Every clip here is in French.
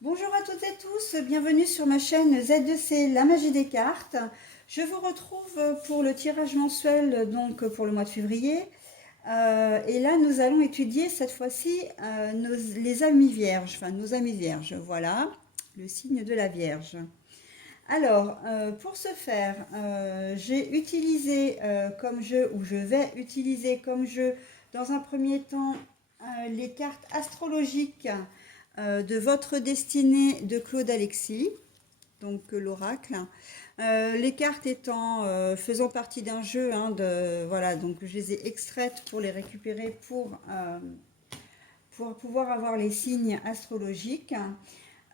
Bonjour à toutes et tous, bienvenue sur ma chaîne Z2C, la magie des cartes. Je vous retrouve pour le tirage mensuel donc pour le mois de février. Et là, nous allons étudier cette fois-ci les amis vierges, enfin nos amis vierges, voilà, le signe de la Vierge. Alors, pour ce faire, j'ai utilisé comme jeu, ou je vais utiliser comme jeu, dans un premier temps, les cartes astrologiques de votre destinée de Claude Alexis, donc l'oracle. Les cartes étant faisant partie d'un jeu, hein, voilà, donc je les ai extraites pour les récupérer pour pouvoir avoir les signes astrologiques.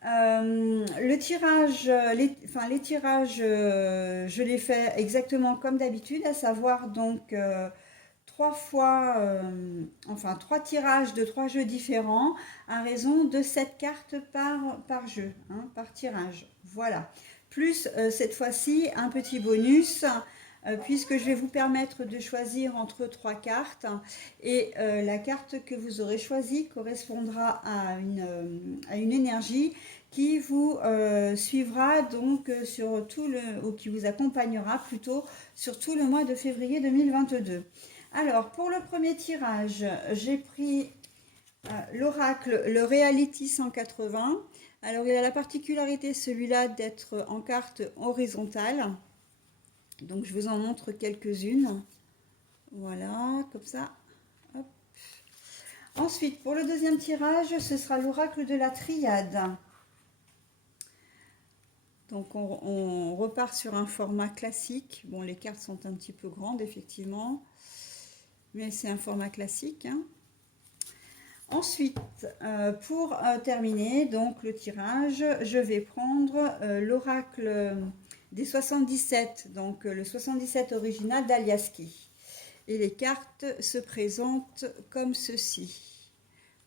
Le tirage, les tirages, je les fais exactement comme d'habitude, à savoir donc trois tirages de trois jeux différents à raison de 7 cartes par jeu, hein, par tirage. Voilà. Plus cette fois-ci un petit bonus puisque je vais vous permettre de choisir entre trois cartes et la carte que vous aurez choisie correspondra à une énergie qui vous suivra donc sur tout le, ou qui vous accompagnera plutôt sur tout le mois de février 2022. Alors, pour le premier tirage, j'ai pris l'oracle, le Reality 180. Alors, il a la particularité, celui-là, d'être en carte horizontale. Donc, je vous en montre quelques-unes. Voilà, comme ça. Hop. Ensuite, pour le deuxième tirage, ce sera l'oracle de la Triade. Donc, on repart sur un format classique. Bon, les cartes sont un petit peu grandes, effectivement. Mais c'est un format classique, hein. Ensuite, pour terminer donc le tirage, je vais prendre l'oracle des 77, donc le 77 original d'Aliaski. Et les cartes se présentent comme ceci.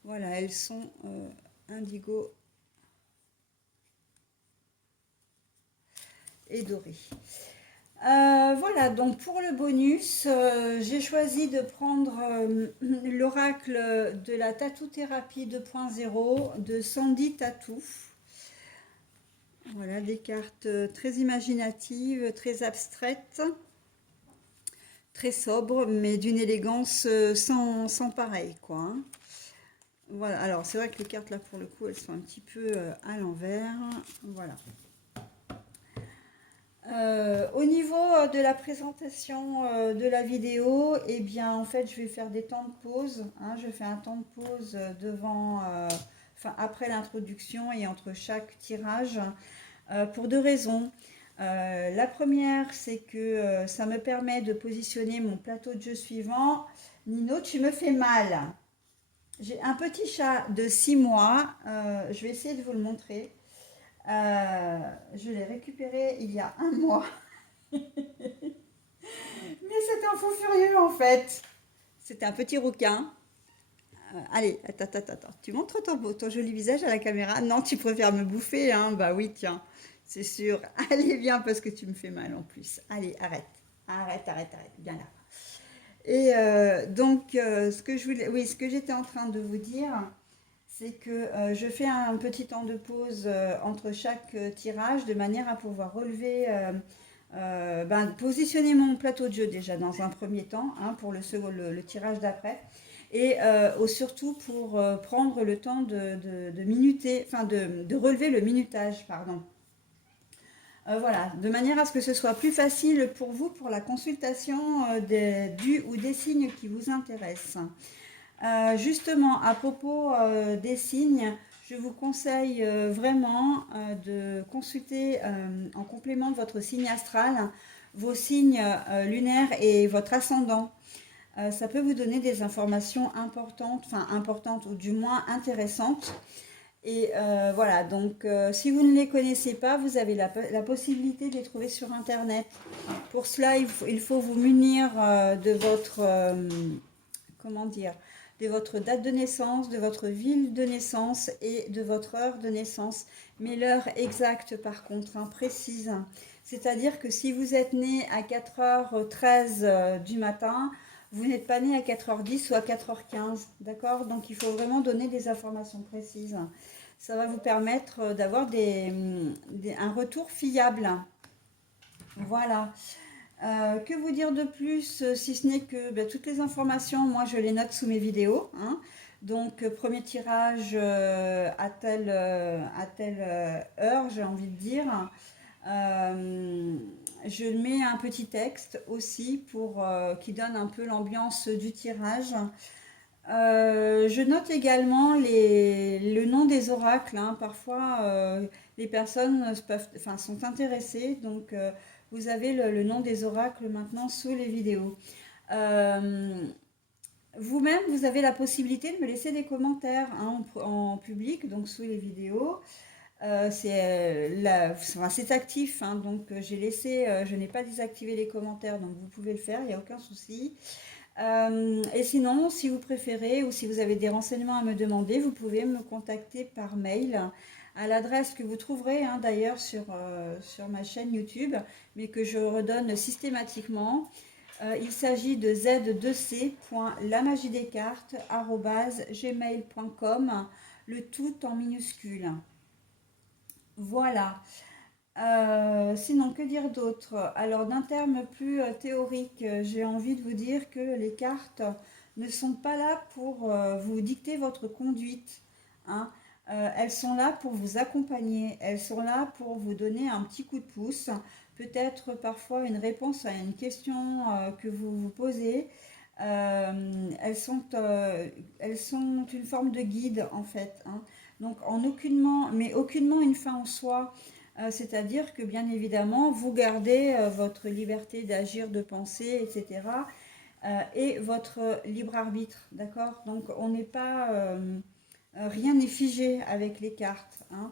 Voilà, elles sont indigo et dorées. Voilà, donc pour le bonus, j'ai choisi de prendre l'oracle de la tatou-thérapie 2.0 de Sandy Tattoo. Voilà, des cartes très imaginatives, très abstraites, très sobres, mais d'une élégance sans pareil, quoi, hein. Voilà, alors c'est vrai que les cartes là pour le coup, elles sont un petit peu à l'envers. Voilà. Au niveau de la présentation de la vidéo, eh bien, en fait, je vais faire des temps de pause, hein. Je fais un temps de pause après l'introduction et entre chaque tirage, pour deux raisons. La première, c'est que ça me permet de positionner mon plateau de jeu suivant. Nino, tu me fais mal. J'ai un petit chat de 6 mois. Je vais essayer de vous le montrer. Je l'ai récupéré il y a un mois. Mais c'était un fou furieux en fait. C'était un petit rouquin. Allez, attends. Tu montres ton joli visage à la caméra? Non, tu préfères me bouffer, hein? Bah oui, tiens, c'est sûr. Allez, viens parce que tu me fais mal en plus. Allez, arrête. Arrête. Viens là. Et ce que j'étais en train de vous dire, c'est que je fais un petit temps de pause entre chaque tirage de manière à pouvoir positionner mon plateau de jeu déjà dans un premier temps, hein, pour le tirage d'après, et surtout pour prendre le temps de minuter, enfin de relever le minutage, pardon. Voilà, de manière à ce que ce soit plus facile pour vous pour la consultation du ou des signes qui vous intéressent. Justement, à propos des signes, je vous conseille vraiment de consulter en complément de votre signe astral vos signes lunaires et votre ascendant. Ça peut vous donner des informations importantes ou du moins intéressantes. Et voilà, donc si vous ne les connaissez pas, vous avez la possibilité de les trouver sur Internet. Pour cela, il faut vous munir de votre, comment dire, de votre date de naissance, de votre ville de naissance et de votre heure de naissance. Mais l'heure exacte, par contre, hein, précise. C'est-à-dire que si vous êtes né à 4h13 du matin, vous n'êtes pas né à 4h10 ou à 4h15, d'accord? Donc il faut vraiment donner des informations précises. Ça va vous permettre d'avoir un retour fiable. Voilà. Que vous dire de plus, si ce n'est que ben, toutes les informations, moi je les note sous mes vidéos, hein. Donc premier tirage à telle heure, j'ai envie de dire. Euh, je mets un petit texte aussi pour qui donne un peu l'ambiance du tirage. Je note également le nom des oracles, hein. Parfois, les personnes enfin, sont intéressées, donc vous avez le nom des oracles maintenant sous les vidéos. Euh, Vous-même, vous avez la possibilité de me laisser des commentaires, hein, en public, donc sous les vidéos. Enfin, c'est actif, hein, donc je n'ai pas désactivé les commentaires, donc vous pouvez le faire, il n'y a aucun souci. Et sinon, si vous préférez ou si vous avez des renseignements à me demander, vous pouvez me contacter par mail à l'adresse que vous trouverez, hein, d'ailleurs sur ma chaîne YouTube, mais que je redonne systématiquement. Il s'agit de z2c.lamagiedescartes@gmail.com, le tout en minuscule. Voilà. Sinon, que dire d'autre? Alors, d'un terme plus théorique, j'ai envie de vous dire que les cartes ne sont pas là pour vous dicter votre conduite, hein. Elles sont là pour vous accompagner, elles sont là pour vous donner un petit coup de pouce, peut-être parfois une réponse à une question que vous vous posez. Elles sont une forme de guide en fait, hein. Donc, mais aucunement une fin en soi. C'est-à-dire que bien évidemment, vous gardez votre liberté d'agir, de penser, etc. Et votre libre arbitre, d'accord? Donc on n'est pas, rien n'est figé avec les cartes, hein.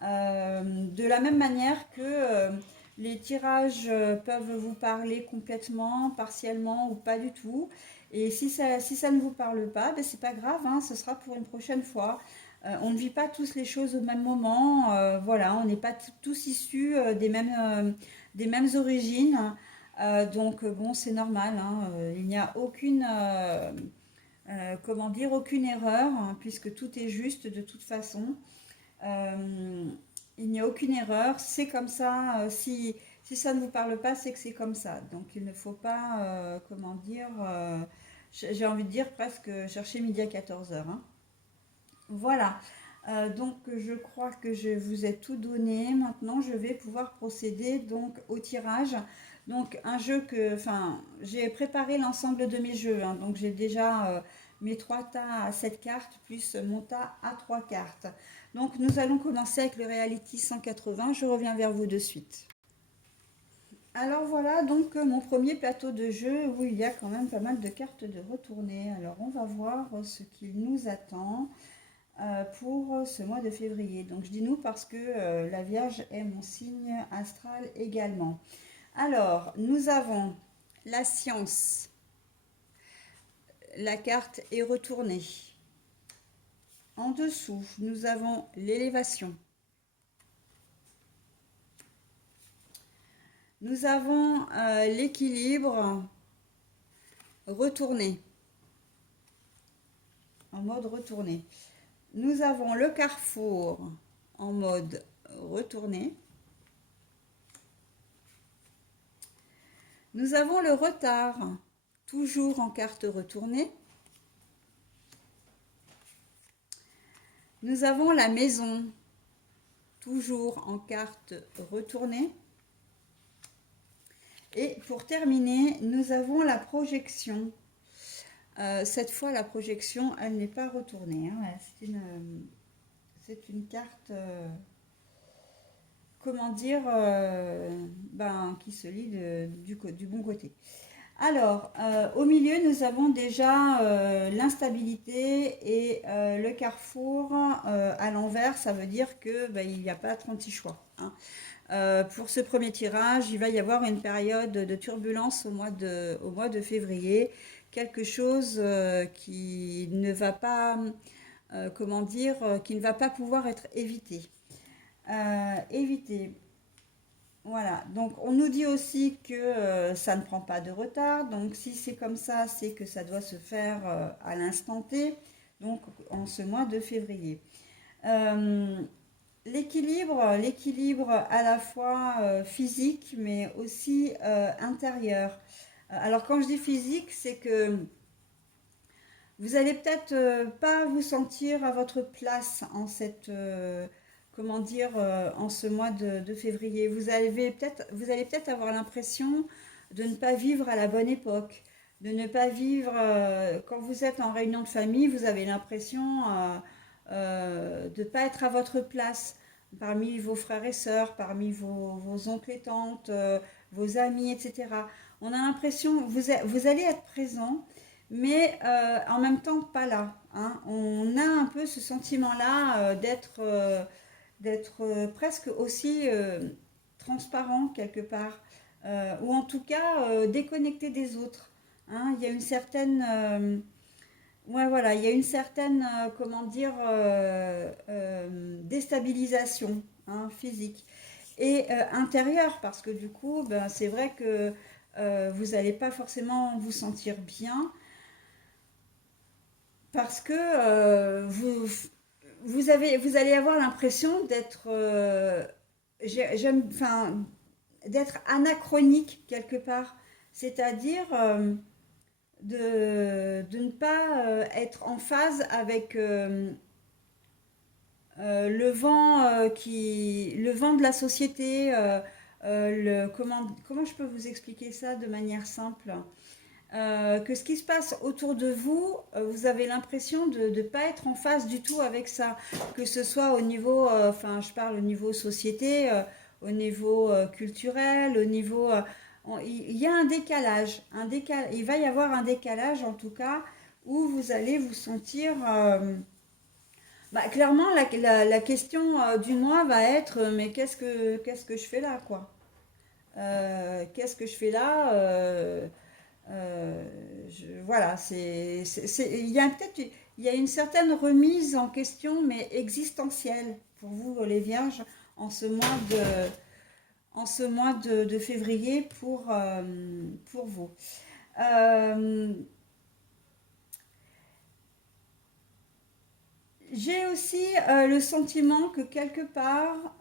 De la même manière que les tirages peuvent vous parler complètement, partiellement ou pas du tout. Et si ça ne vous parle pas, ben c'est pas grave, hein, ce sera pour une prochaine fois. On ne vit pas tous les choses au même moment, voilà, on n'est pas tous issus des mêmes origines. Donc bon, c'est normal, hein, il n'y a comment dire, aucune erreur, hein, puisque tout est juste de toute façon. Euh, il n'y a aucune erreur, c'est comme ça. Si ça ne vous parle pas, c'est que c'est comme ça. Donc il ne faut pas, comment dire, j'ai envie de dire presque chercher midi à 14h, hein. Voilà. Donc je crois que je vous ai tout donné. Maintenant, je vais pouvoir procéder donc au tirage. Donc un jeu enfin, j'ai préparé l'ensemble de mes jeux, hein. Donc j'ai déjà mes 3 tas à 7 cartes plus mon tas à 3 cartes. Donc nous allons commencer avec le Reality 180. Je reviens vers vous de suite. Alors voilà donc mon premier plateau de jeu où il y a quand même pas mal de cartes de retourner. Alors on va voir ce qu'il nous attend pour ce mois de février. Donc je dis nous parce que la Vierge est mon signe astral également. Alors, nous avons la science. La carte est retournée. En dessous, nous avons l'élévation. Nous avons l'équilibre retourné. En mode retourné. Nous avons le carrefour en mode retourné. Nous avons le retard, toujours en carte retournée. Nous avons la maison, toujours en carte retournée. Et pour terminer, nous avons la projection. Cette fois, la projection, elle n'est pas retournée, hein. C'est une carte, comment dire, qui se lit du bon côté. Alors, au milieu, nous avons déjà l'instabilité et le carrefour à l'envers. Ça veut dire que il n'y a pas 36 choix, hein. Pour ce premier tirage, il va y avoir une période de turbulence au mois de février. Quelque chose qui ne va pas, comment dire, qui ne va pas pouvoir être évité. Éviter. Voilà, donc on nous dit aussi que ça ne prend pas de retard, donc si c'est comme ça, c'est que ça doit se faire à l'instant T, donc en ce mois de février. Euh, l'équilibre à la fois physique, mais aussi intérieur. Alors quand je dis physique, c'est que vous allez peut-être pas vous sentir à votre place en cette, comment dire, en ce mois de février. Vous allez peut-être avoir l'impression de ne pas vivre à la bonne époque, de ne pas vivre, quand vous êtes en réunion de famille, vous avez l'impression de ne pas être à votre place parmi vos frères et sœurs, parmi vos oncles et tantes, vos amis, etc. On a l'impression, vous allez être présent, mais en même temps pas là, hein. On a un peu ce sentiment-là d'être presque aussi transparent quelque part, ou en tout cas déconnecté des autres, hein. Il y a une certaine, ouais, voilà, il y a une certaine, comment dire, déstabilisation, hein, physique et intérieure, parce que du coup, ben, c'est vrai que vous n'allez pas forcément vous sentir bien parce que vous allez avoir l'impression d'être, enfin, d'être anachronique quelque part, c'est-à-dire de ne pas être en phase avec le vent de la société. Comment je peux vous expliquer ça de manière simple? Que ce qui se passe autour de vous, vous avez l'impression de ne pas être en phase du tout avec ça, que ce soit au niveau, enfin je parle au niveau société, au niveau culturel, au niveau... il y a il va y avoir un décalage en tout cas, où vous allez vous sentir... bah, clairement, la question du mois va être, mais qu'est-ce que je fais là, quoi? Qu'est-ce que je fais là? Voilà, il y a peut-être il y a une certaine remise en question, mais existentielle pour vous, les Vierges, en ce mois de février pour vous. Euh, j'ai aussi le sentiment que quelque part,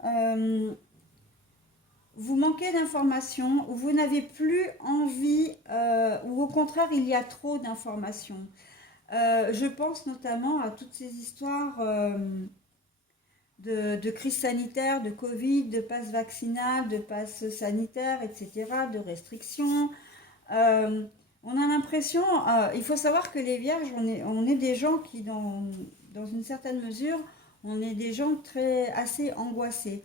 vous manquez d'informations, ou vous n'avez plus envie, ou au contraire, il y a trop d'informations. Je pense notamment à toutes ces histoires de crise sanitaire, de Covid, de passe vaccinal, de passe sanitaire, etc., de restrictions. Euh, on a l'impression, il faut savoir que les vierges, on est des gens qui, dans une certaine mesure, on est des gens assez angoissés.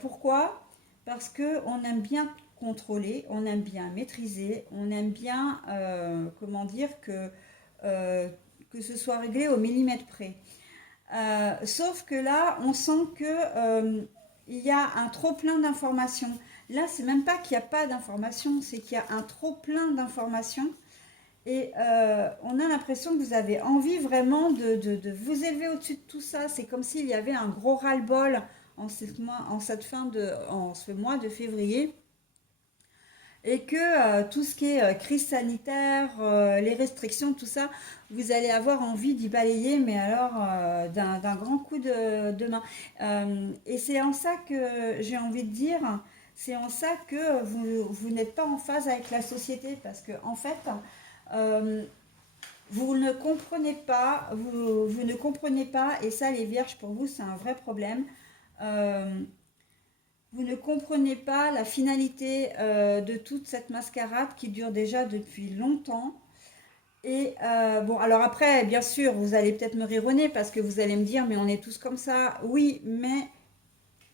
Pourquoi? Parce qu'on aime bien contrôler, on aime bien maîtriser, on aime bien, comment dire, euh, que ce soit réglé au millimètre près. Sauf que là, on sent que il y a un trop plein d'informations. Là, c'est même pas qu'il n'y a pas d'informations, c'est qu'il y a un trop plein d'informations. Et on a l'impression que vous avez envie vraiment de vous élever au-dessus de tout ça. C'est comme s'il y avait un gros ras-le-bol en ce mois de février, et que tout ce qui est crise sanitaire, les restrictions, tout ça, vous allez avoir envie d'y balayer, mais alors d'un grand coup de main. Et c'est en ça que j'ai envie de dire, c'est en ça que vous n'êtes pas en phase avec la société, parce que en fait, euh, vous ne comprenez pas, vous ne comprenez pas, et ça les vierges pour vous c'est un vrai problème. Euh, vous ne comprenez pas la finalité de toute cette mascarade qui dure déjà depuis longtemps. Et bon, alors après, bien sûr, vous allez peut-être me rironner parce que vous allez me dire, mais on est tous comme ça. Oui, mais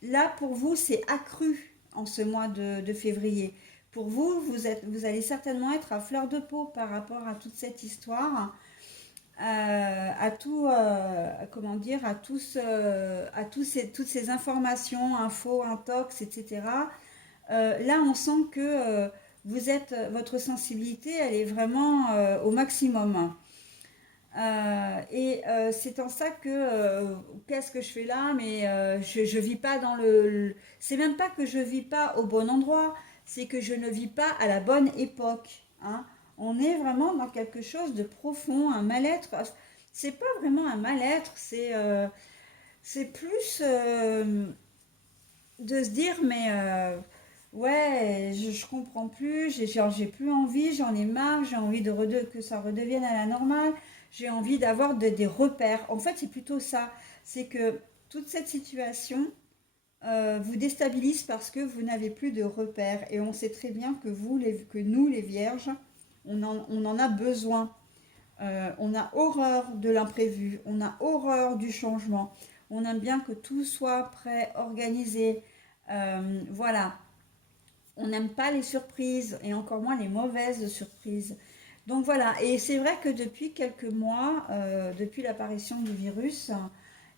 là, pour vous, c'est accru en ce mois de février. Pour vous, vous allez certainement être à fleur de peau par rapport à toute cette histoire, à tout, comment dire, toutes ces informations, infos, intox, etc. Là, on sent que votre sensibilité, elle est vraiment au maximum. C'est en ça que qu'est-ce que je fais là? Mais je vis pas dans c'est même pas que je vis pas au bon endroit, c'est que je ne vis pas à la bonne époque, hein. On est vraiment dans quelque chose de profond, un mal-être. C'est pas vraiment un mal-être, c'est plus de se dire mais ouais, je comprends plus, j'ai plus envie, j'en ai marre, j'ai envie que ça redevienne à la normale, j'ai envie d'avoir des repères. En fait, c'est plutôt ça, c'est que toute cette situation vous déstabilise parce que vous n'avez plus de repères. Et on sait très bien que que nous, les vierges, on en a besoin. On a horreur de l'imprévu, on a horreur du changement. On aime bien que tout soit prêt, organisé. Voilà, on n'aime pas les surprises et encore moins les mauvaises surprises. Donc voilà, et c'est vrai que depuis quelques mois, depuis l'apparition du virus,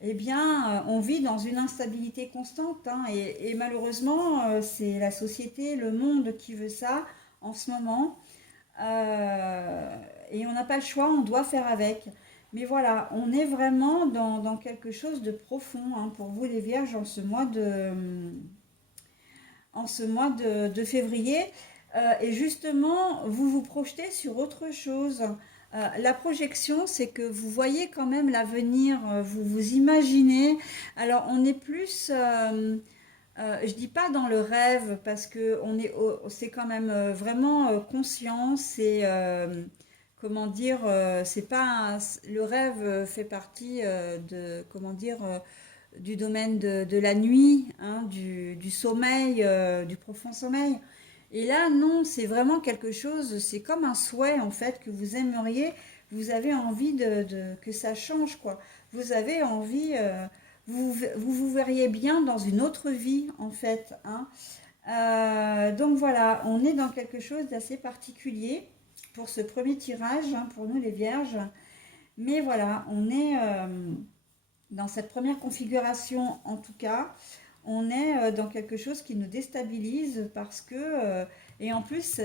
eh bien, on vit dans une instabilité constante, hein, et malheureusement, c'est la société, le monde qui veut ça en ce moment. Euh, et on n'a pas le choix, on doit faire avec. Mais voilà, on est vraiment dans quelque chose de profond, hein, pour vous les vierges en ce mois de février. Et justement, vous vous projetez sur autre chose. La projection, c'est que vous voyez quand même l'avenir, vous vous imaginez. Alors, on est plus, je dis pas dans le rêve, parce que c'est quand même vraiment conscient. C'est, comment dire, c'est pas le rêve fait partie comment dire, du domaine de la nuit, hein, du sommeil, du profond sommeil. Et là, non, c'est vraiment quelque chose, c'est comme un souhait en fait que vous aimeriez, vous avez envie que ça change, quoi. Vous avez envie, vous verriez bien dans une autre vie en fait, hein. Donc voilà, on est dans quelque chose d'assez particulier pour ce premier tirage, hein, pour nous les vierges. Mais voilà, on est dans cette première configuration, en tout cas, on est dans quelque chose qui nous déstabilise parce que, et en plus,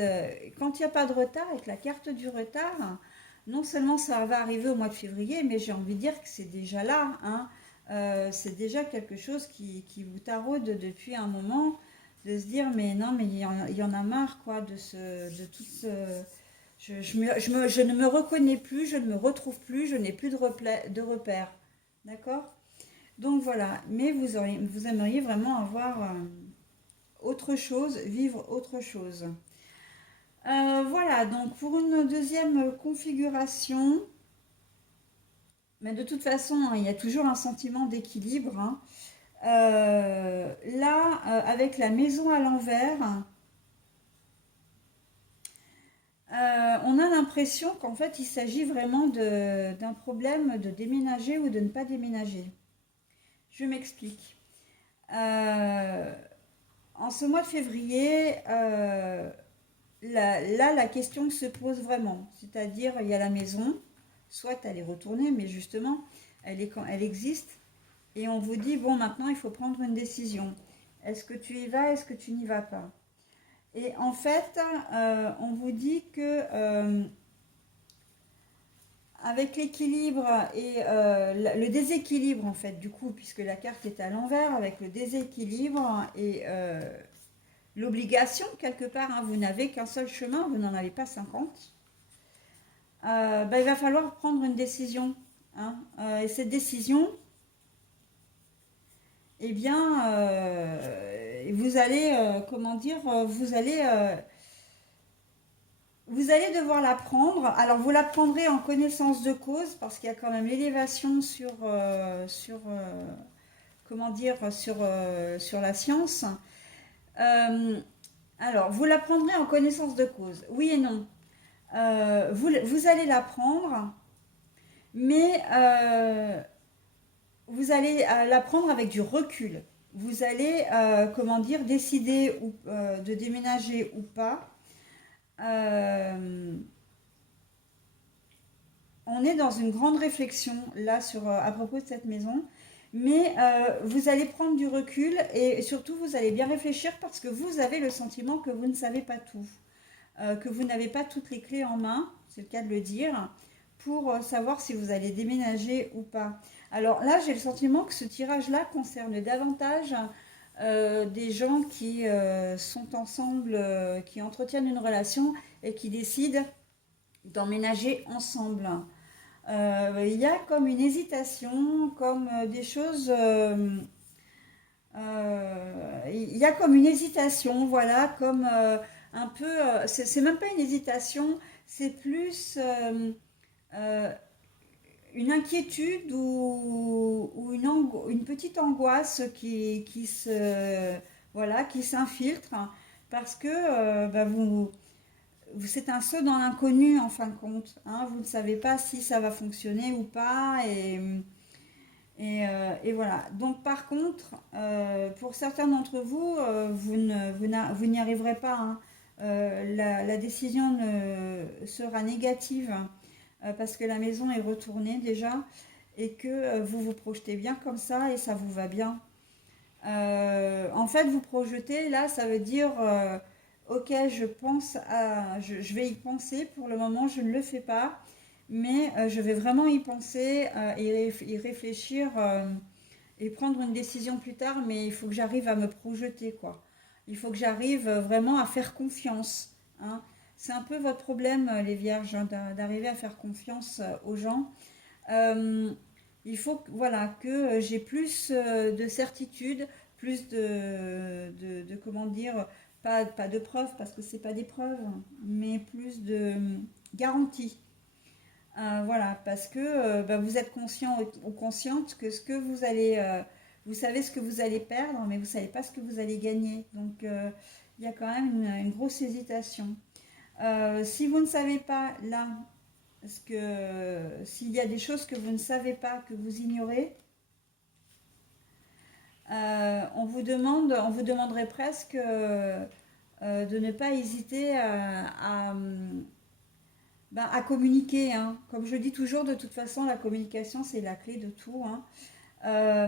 quand il n'y a pas de retard, avec la carte du retard, non seulement ça va arriver au mois de février, mais j'ai envie de dire que c'est déjà là, hein. C'est déjà quelque chose qui vous taraude depuis un moment, de se dire, mais non, mais il y en a marre, quoi, de tout ce... je ne me reconnais plus, je ne me retrouve plus, je n'ai plus de repères. D'accord? Donc voilà, mais vous aimeriez vraiment avoir autre chose, vivre autre chose. Voilà, donc pour une deuxième configuration, mais de toute façon, hein, il y a toujours un sentiment d'équilibre, hein. Là, avec la maison à l'envers, on a l'impression qu'en fait, il s'agit vraiment d'un problème de déménager ou de ne pas déménager. Je m'explique. Euh, En ce mois de février, là, la question se pose vraiment. C'est-à-dire, il y a la maison, soit elle est retournée, mais justement, elle existe. Et on vous dit, bon, maintenant, il faut prendre une décision. Est-ce que tu y vas, est-ce que tu n'y vas pas? Et en fait, on vous dit que avec l'équilibre et le déséquilibre, en fait, du coup, puisque la carte est à l'envers, avec le déséquilibre et l'obligation, quelque part, hein, vous n'avez qu'un seul chemin, vous n'en avez pas 50. Il va falloir prendre une décision, hein. Et cette décision, eh bien, vous allez, comment dire, vous allez devoir la prendre. Alors, vous la prendrez en connaissance de cause, parce qu'il y a quand même l'élévation comment dire, sur la science. Euh, alors, vous la prendrez en connaissance de cause, oui et non. Vous allez la prendre, mais vous allez la prendre avec du recul. Vous allez, comment dire, décider de déménager ou pas. Euh, on est dans une grande réflexion là à propos de cette maison, mais vous allez prendre du recul et surtout vous allez bien réfléchir parce que vous avez le sentiment que vous ne savez pas tout, que vous n'avez pas toutes les clés en main, c'est le cas de le dire, pour savoir si vous allez déménager ou pas. Alors là, j'ai le sentiment que ce tirage-là concerne davantage des gens qui sont ensemble, qui entretiennent une relation et qui décident d'emménager ensemble. Il y a comme une hésitation, comme des choses... il y a comme une hésitation, voilà, comme un peu... c'est même pas une hésitation, c'est plus euh, une inquiétude ou une petite angoisse qui se... Voilà, qui s'infiltre parce que bah, c'est un saut dans l'inconnu en fin de compte, hein. Vous ne savez pas si ça va fonctionner ou pas et voilà. Donc par contre, pour certains d'entre vous, vous n'y arriverez pas, hein. La décision sera négative parce que la maison est retournée déjà et que vous vous projetez bien comme ça et ça vous va bien. En fait, vous projetez, là, ça veut dire, ok, je vais y penser. Pour le moment, je ne le fais pas, mais je vais vraiment y penser y réfléchir et prendre une décision plus tard. Mais il faut que j'arrive à me projeter, quoi. Il faut que j'arrive vraiment à faire confiance, hein. C'est un peu votre problème, les vierges, hein, d'arriver à faire confiance aux gens. Euh, il faut voilà, que j'ai plus de certitude, plus comment dire, pas de preuves parce que c'est pas des preuves, mais plus de garanties. Voilà, parce que bah, vous êtes conscient ou consciente que ce que vous allez, vous savez ce que vous allez perdre, mais vous savez pas ce que vous allez gagner. Donc il y a quand même une grosse hésitation. Si vous ne savez pas là, parce que s'il y a des choses que vous ne savez pas, que vous ignorez, on vous demanderait presque de ne pas hésiter à communiquer, hein. Comme je dis toujours, de toute façon, la communication, c'est la clé de tout, hein.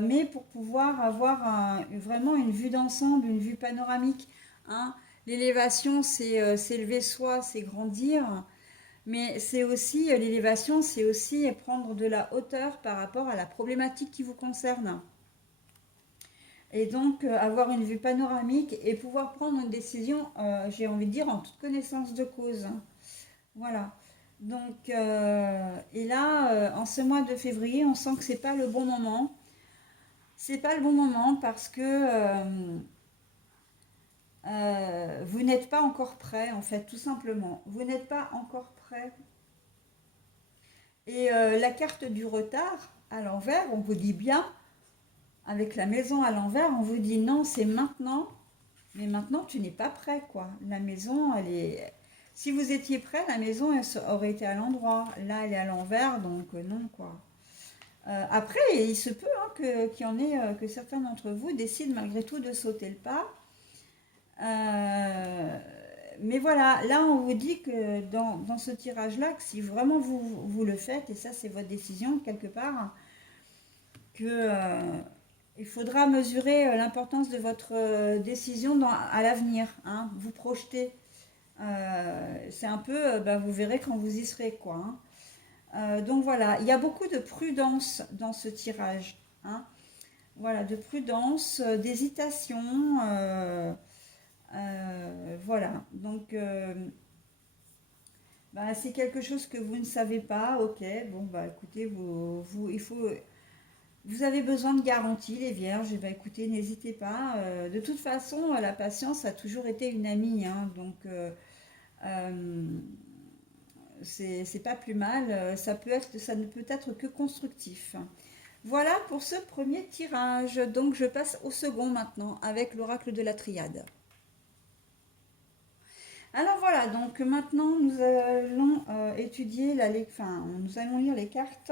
Mais pour pouvoir avoir vraiment une vue d'ensemble, une vue panoramique, hein. L'élévation, c'est s'élever soi, c'est grandir. Mais c'est aussi, l'élévation, c'est aussi prendre de la hauteur par rapport à la problématique qui vous concerne. Et donc, avoir une vue panoramique et pouvoir prendre une décision, j'ai envie de dire, en toute connaissance de cause. Voilà. Donc, et là, en ce mois de février, on sent que c'est pas le bon moment. C'est pas le bon moment parce que vous n'êtes pas encore prêt, en fait, tout simplement. Vous n'êtes pas encore prêt. Et la carte du retard, à l'envers, on vous dit bien, avec la maison à l'envers, on vous dit non, c'est maintenant. Mais maintenant, tu n'es pas prêt, quoi. La maison, elle est... Si vous étiez prêt, la maison aurait été à l'endroit. Là, elle est à l'envers, donc non, quoi. Après, il se peut hein, qu'il y en ait, que certains d'entre vous décident malgré tout de sauter le pas. Euh, mais voilà, là on vous dit que dans ce tirage-là, que si vraiment vous le faites, et ça c'est votre décision quelque part, que il faudra mesurer l'importance de votre décision à l'avenir, hein, vous projeter. C'est un peu, ben, vous verrez quand vous y serez, quoi, hein. Donc voilà, il y a beaucoup de prudence dans ce tirage, hein. Voilà, de prudence, d'hésitation. Voilà, donc bah, c'est quelque chose que vous ne savez pas, ok, bon bah écoutez, vous avez besoin de garantie les vierges, et bah écoutez, n'hésitez pas, de toute façon, la patience a toujours été une amie, hein, donc euh, c'est pas plus mal, ça ne peut être que constructif. Voilà pour ce premier tirage, donc je passe au second maintenant, avec l'oracle de la triade. Alors voilà, donc maintenant nous allons étudier nous allons lire les cartes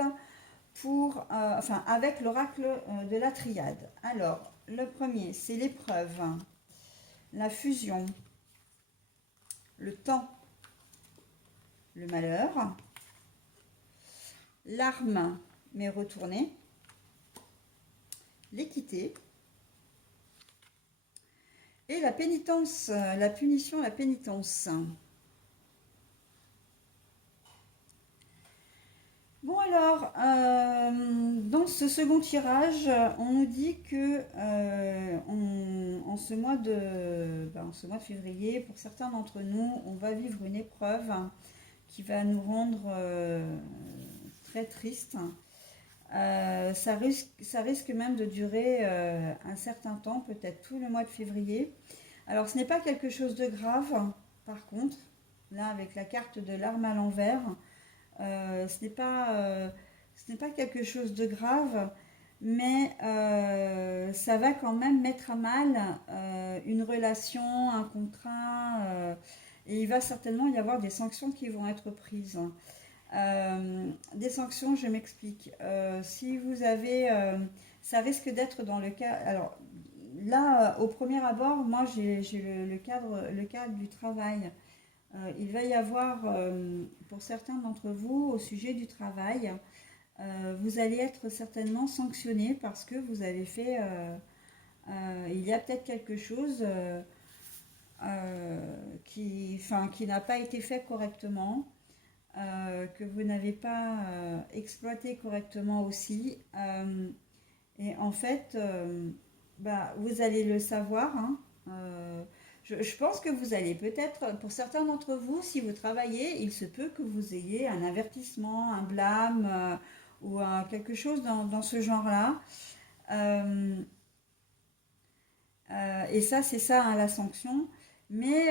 avec l'oracle de la triade. Alors, le premier, c'est l'épreuve, la fusion, le temps, le malheur, l'arme mais retournée, l'équité et la pénitence, la punition, la pénitence. Alors, dans ce second tirage, on nous dit que en ce en ce mois de février, pour certains d'entre nous, on va vivre une épreuve qui va nous rendre très tristes. Ça risque même de durer un certain temps, peut-être tout le mois de février. Alors, ce n'est pas quelque chose de grave, par contre, là, avec la carte de l'arme à l'envers. Ce n'est pas quelque chose de grave, mais ça va quand même mettre à mal une relation, un contrat, et il va certainement y avoir des sanctions qui vont être prises. Des sanctions, je m'explique. Si vous avez, ça risque d'être dans le cas. Alors là, au premier abord, moi j'ai le cadre du travail. Il va y avoir, pour certains d'entre vous, au sujet du travail, vous allez être certainement sanctionné parce que vous avez fait, il y a peut-être quelque chose qui n'a pas été fait correctement, que vous n'avez pas exploité correctement aussi. Et en fait, vous allez le savoir, hein. Je pense que vous allez peut-être, pour certains d'entre vous, si vous travaillez, il se peut que vous ayez un avertissement, un blâme ou quelque chose dans ce genre-là. Euh, et ça, c'est ça, hein, la sanction. Mais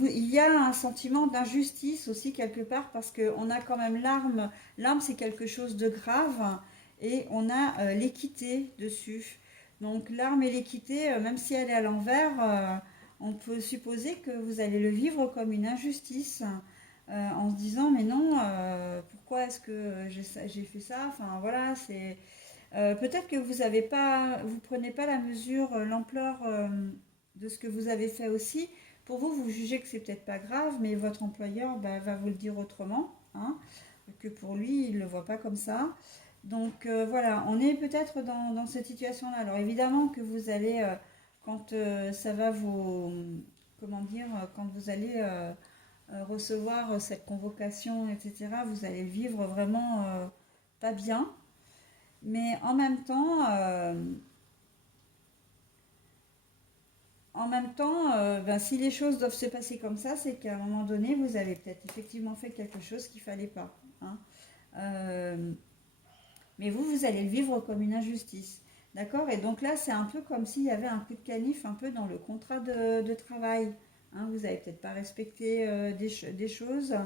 il y a un sentiment d'injustice aussi quelque part parce qu'on a quand même l'arme. L'arme, c'est quelque chose de grave et on a l'équité dessus. Donc l'arme et l'équité, même si elle est à l'envers, on peut supposer que vous allez le vivre comme une injustice en se disant mais non, pourquoi est-ce que j'ai fait ça? Enfin voilà, c'est peut-être que vous prenez pas la mesure, l'ampleur de ce que vous avez fait aussi. Pour vous, vous jugez que c'est peut-être pas grave, mais votre employeur va vous le dire autrement, hein, que pour lui, il ne le voit pas comme ça. Donc voilà, on est peut-être dans cette situation-là. Alors évidemment que vous allez, quand ça va vous, comment dire, quand vous allez recevoir cette convocation, etc., vous allez le vivre vraiment pas bien. Mais en même temps, si les choses doivent se passer comme ça, c'est qu'à un moment donné, vous avez peut-être effectivement fait quelque chose qu'il fallait pas, hein. Euh, mais vous allez le vivre comme une injustice. D'accord? Et donc là, c'est un peu comme s'il y avait un coup de canif un peu dans le contrat de travail, hein. Vous n'avez peut-être pas respecté des choses,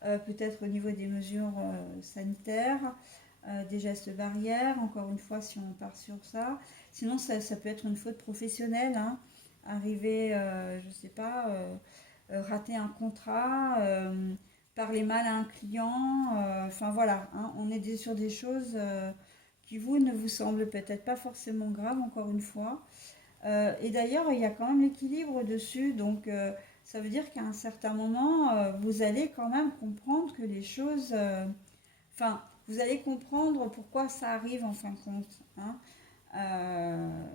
peut-être au niveau des mesures sanitaires, des gestes barrières, encore une fois, si on part sur ça. Sinon, ça peut être une faute professionnelle, hein. Arriver, je ne sais pas, rater un contrat, parler mal à un client, enfin voilà, hein, on est sur des choses qui vous ne vous semblent peut-être pas forcément graves, encore une fois. Et d'ailleurs, il y a quand même l'équilibre dessus, donc ça veut dire qu'à un certain moment, vous allez quand même comprendre que les choses, enfin, vous allez comprendre pourquoi ça arrive en fin de compte, hein. Euh,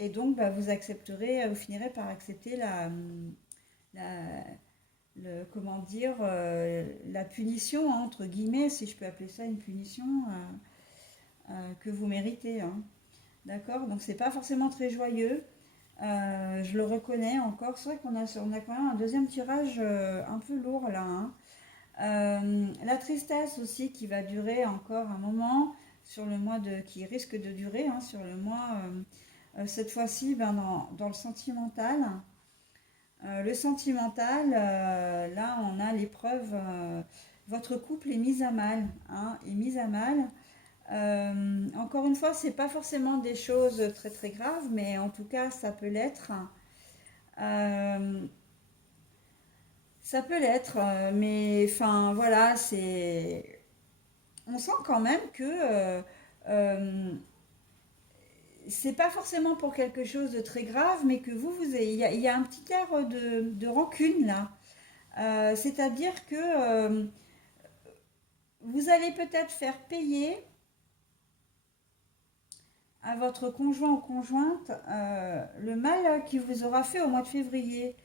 et donc, vous accepterez, vous finirez par accepter la, comment dire, la punition, hein, entre guillemets, si je peux appeler ça une punition, que vous méritez, hein. D'accord? Donc, c'est pas forcément très joyeux. Je le reconnais encore. C'est vrai on a quand même un deuxième tirage un peu lourd là, hein. La tristesse aussi qui va durer encore un moment sur le mois qui risque de durer, hein, sur le mois cette fois-ci dans le sentimental. Le sentimental, là on a l'épreuve, votre couple est mis à mal, hein, est mis à mal. Encore une fois, c'est pas forcément des choses très très graves, mais en tout cas ça peut l'être. Euh, Ça peut l'être, mais enfin voilà, on sent quand même que euh, c'est pas forcément pour quelque chose de très grave, mais que il y a un petit air de rancune là. C'est-à-dire que vous allez peut-être faire payer à votre conjoint ou conjointe le mal qu'il vous aura fait au mois de février.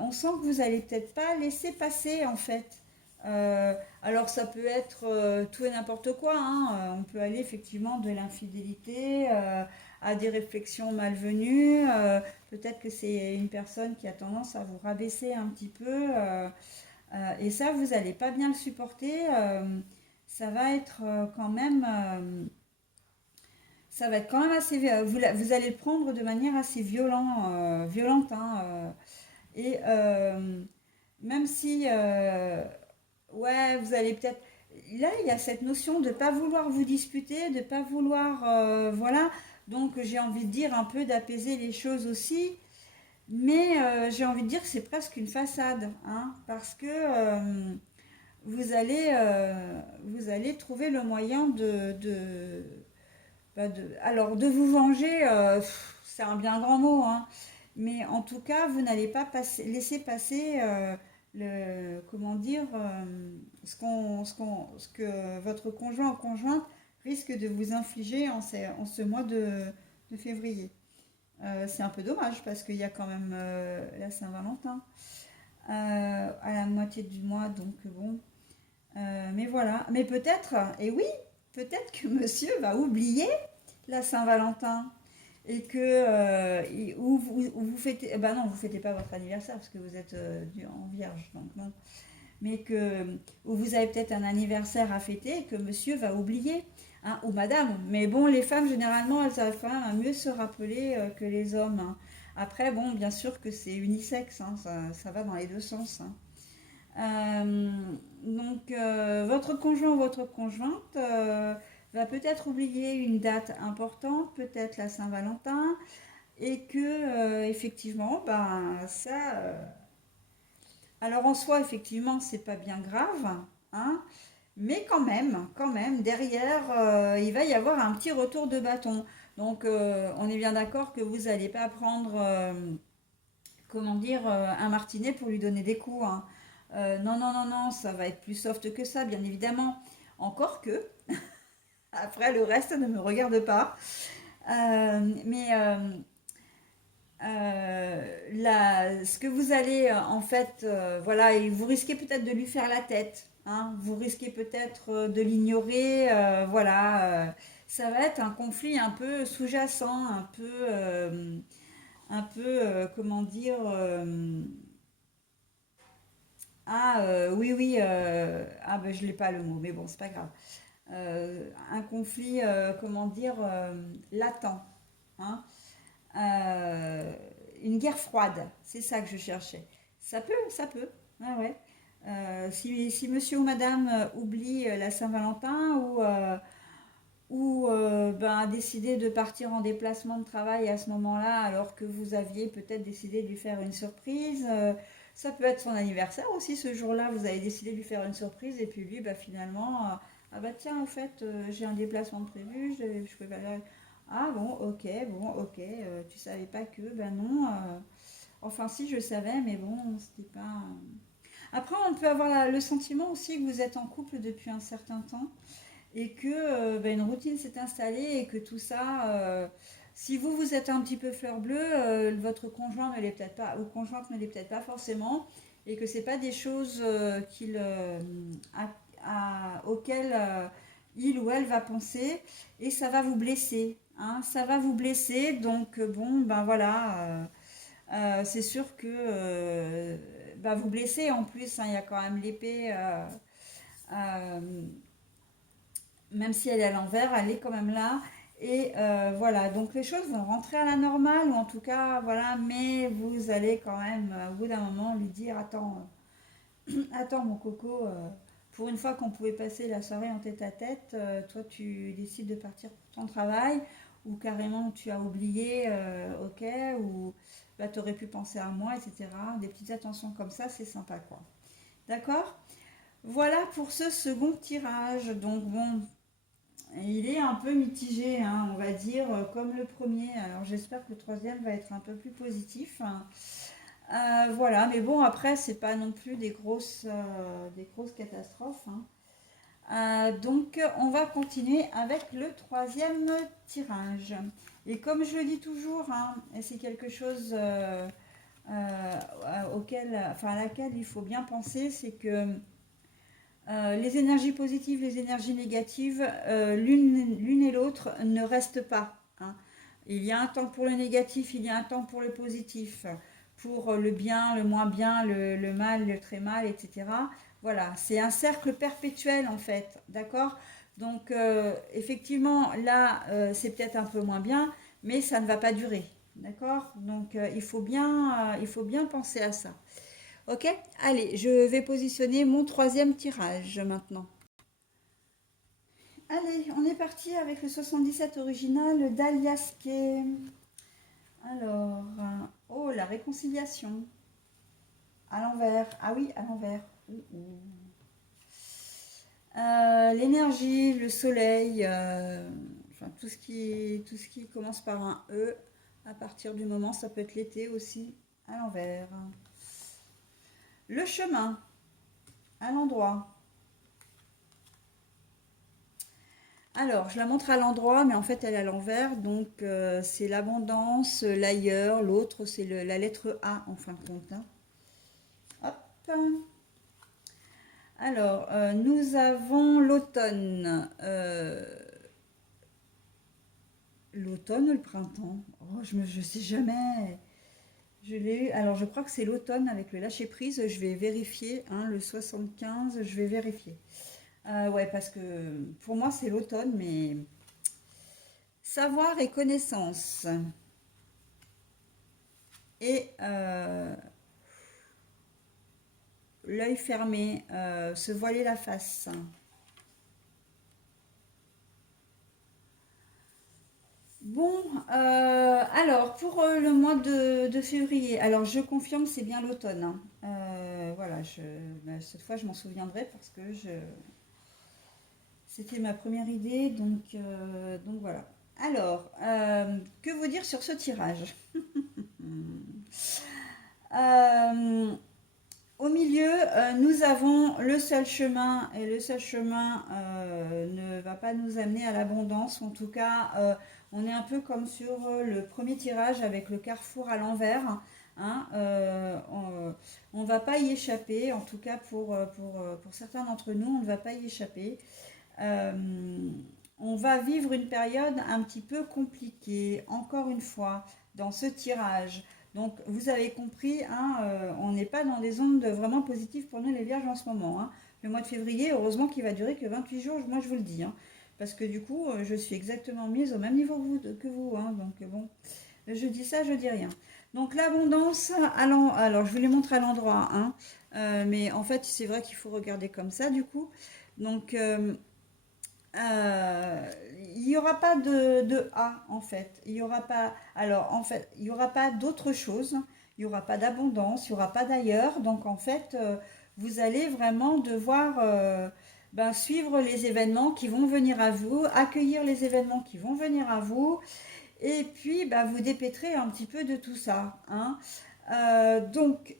On sent que vous allez peut-être pas laisser passer en fait Alors ça peut être tout et n'importe quoi, hein. On peut aller effectivement de l'infidélité à des réflexions malvenues. Peut-être que c'est une personne qui a tendance à vous rabaisser un petit peu. Et ça, vous n'allez pas bien le supporter. Ça va être quand même... ça va être quand même assez... vous allez le prendre de manière assez violente, hein. Et même si... ouais, vous allez peut-être... Là, il y a cette notion de ne pas vouloir vous disputer, de ne pas vouloir... voilà. Donc, j'ai envie de dire un peu d'apaiser les choses aussi. Mais j'ai envie de dire que c'est presque une façade, hein, parce que vous allez trouver le moyen alors de vous venger, c'est un bien grand mot, hein, mais en tout cas, vous n'allez pas laisser passer comment dire, ce que votre conjoint ou conjointe risque de vous infliger en ce mois de février. C'est un peu dommage parce qu'il y a quand même la Saint-Valentin à la moitié du mois, donc bon. Mais voilà. Mais peut-être, et oui, peut-être que monsieur va oublier la Saint-Valentin et que ou vous fêtez, bah non, vous fêtez pas votre anniversaire parce que vous êtes en vierge, donc non. Mais que ou vous avez peut-être un anniversaire à fêter et que monsieur va oublier, hein, ou madame. Mais bon, les femmes généralement, elles savent quand même à mieux se rappeler que les hommes, hein. Après, bon, bien sûr que c'est unisexe, hein, ça va dans les deux sens, hein. Euh, donc, votre conjoint ou votre conjointe va peut-être oublier une date importante, peut-être la Saint-Valentin, et que effectivement, ben ça. Alors en soi, effectivement, c'est pas bien grave, hein, mais quand même, derrière, il va y avoir un petit retour de bâton. Donc, on est bien d'accord que vous n'allez pas prendre, comment dire, un martinet pour lui donner des coups, hein. Non, non, non, non, ça va être plus soft que ça, bien évidemment. Encore que, après, le reste ne me regarde pas. Mais ce que vous allez, en fait, voilà, et vous risquez peut-être de lui faire la tête, hein, vous risquez peut-être de l'ignorer, voilà. Ça va être un conflit un peu sous-jacent, un peu, comment dire, oui, oui, ah ben je l'ai pas le mot, mais bon, c'est pas grave. Un conflit, comment dire, latent, hein. Euh, une guerre froide, c'est ça que je cherchais. Ça peut, ouais, ouais. Si monsieur ou madame oublie la Saint-Valentin ou ben, a décidé de partir en déplacement de travail à ce moment-là, alors que vous aviez peut-être décidé de lui faire une surprise. Ça peut être son anniversaire aussi ce jour-là, vous avez décidé de lui faire une surprise et puis lui, bah, finalement, ah bah tiens, en fait, j'ai un déplacement de prévu, je peux pas... Ah bon, ok, tu savais pas que, ben non, enfin si je savais, mais bon, c'était pas... Après, on peut avoir le sentiment aussi que vous êtes en couple depuis un certain temps et que une routine s'est installée et que tout ça, si vous vous êtes un petit peu fleur bleue, votre conjoint ne l'est peut-être pas ou conjointe ne l'est peut-être pas forcément et que c'est pas des choses auxquelles il ou elle va penser et ça va vous blesser, hein, ça va vous blesser donc bon ben voilà, c'est sûr que vous blessez en plus, hein, il y a quand même l'épée. Euh, Même si elle est à l'envers, elle est quand même là. Et voilà, donc les choses vont rentrer à la normale, ou en tout cas, voilà, mais vous allez quand même, au bout d'un moment, lui dire, attends, attends mon coco, pour une fois qu'on pouvait passer la soirée en tête à tête, toi tu décides de partir pour ton travail, ou carrément tu as oublié, ok, ou bah, tu aurais pu penser à moi, etc. Des petites attentions comme ça, c'est sympa, quoi. D'accord. Voilà pour ce second tirage. Donc bon, il est un peu mitigé, hein, on va dire, comme le premier. Alors j'espère que le troisième va être un peu plus positif. Voilà, mais bon, après, c'est pas non plus des grosses catastrophes, hein. Donc, on va continuer avec le troisième tirage. Et comme je le dis toujours, hein, et c'est quelque chose à laquelle il faut bien penser, c'est que Les énergies positives, les énergies négatives, l'une et l'autre ne restent pas, hein. Il y a un temps pour le négatif, il y a un temps pour le positif, pour le bien, le moins bien, le mal, le très mal, etc. Voilà, c'est un cercle perpétuel en fait, d'accord? Donc effectivement, là, c'est peut-être un peu moins bien, mais ça ne va pas durer, d'accord? Donc il faut bien penser à ça. Ok, allez, je vais positionner mon troisième tirage maintenant. Allez, on est parti avec le 77 original d'Aliaske. Alors, oh, la réconciliation. À l'envers. Ah oui, à l'envers. L'énergie, le soleil, enfin, tout ce qui commence par un E, à partir du moment, ça peut être l'été aussi, à l'envers. Le chemin, à l'endroit. Alors, je la montre à l'endroit, mais en fait, elle est à l'envers. Donc, c'est l'abondance, l'ailleurs, l'autre, c'est la lettre A en fin de compte, hein. Hop. Alors, nous avons l'automne. L'automne ou le printemps? Oh, je sais jamais. Je l'ai eu. Alors, je crois que c'est l'automne avec le lâcher-prise. Je vais vérifier, hein, le 75, je vais vérifier. Ouais, parce que pour moi, c'est l'automne, mais savoir et connaissance. Et l'œil fermé, se voiler la face. Bon, alors pour le mois de février, alors je confirme c'est bien l'automne, hein. Voilà, cette fois je m'en souviendrai parce que c'était ma première idée, donc voilà. Alors, que vous dire sur ce tirage? Euh, Au milieu, nous avons le seul chemin, et le seul chemin ne va pas nous amener à l'abondance. En tout cas, on est un peu comme sur le premier tirage avec le carrefour à l'envers, hein. On ne va pas y échapper, en tout cas pour certains d'entre nous, on ne va pas y échapper. Euh, on va vivre une période un petit peu compliquée, encore une fois, dans ce tirage. Donc, vous avez compris, hein, on n'est pas dans des ondes vraiment positives pour nous les vierges en ce moment, hein. Le mois de février, heureusement qu'il va durer que 28 jours, moi je vous le dis, hein, parce que du coup, je suis exactement mise au même niveau que vous, hein, donc bon, je dis ça, je dis rien. Donc l'abondance, alors je vous les montre à l'endroit, hein, mais en fait c'est vrai qu'il faut regarder comme ça du coup. Donc il n'y aura pas de A en fait. Il y aura pas. Alors en fait, il n'y aura pas d'autre chose. Il n'y aura pas d'abondance. Il n'y aura pas d'ailleurs. Donc en fait, vous allez vraiment devoir ben, suivre les événements qui vont venir à vous, accueillir les événements qui vont venir à vous, et puis ben, vous dépêtrer un petit peu de tout ça, hein. Donc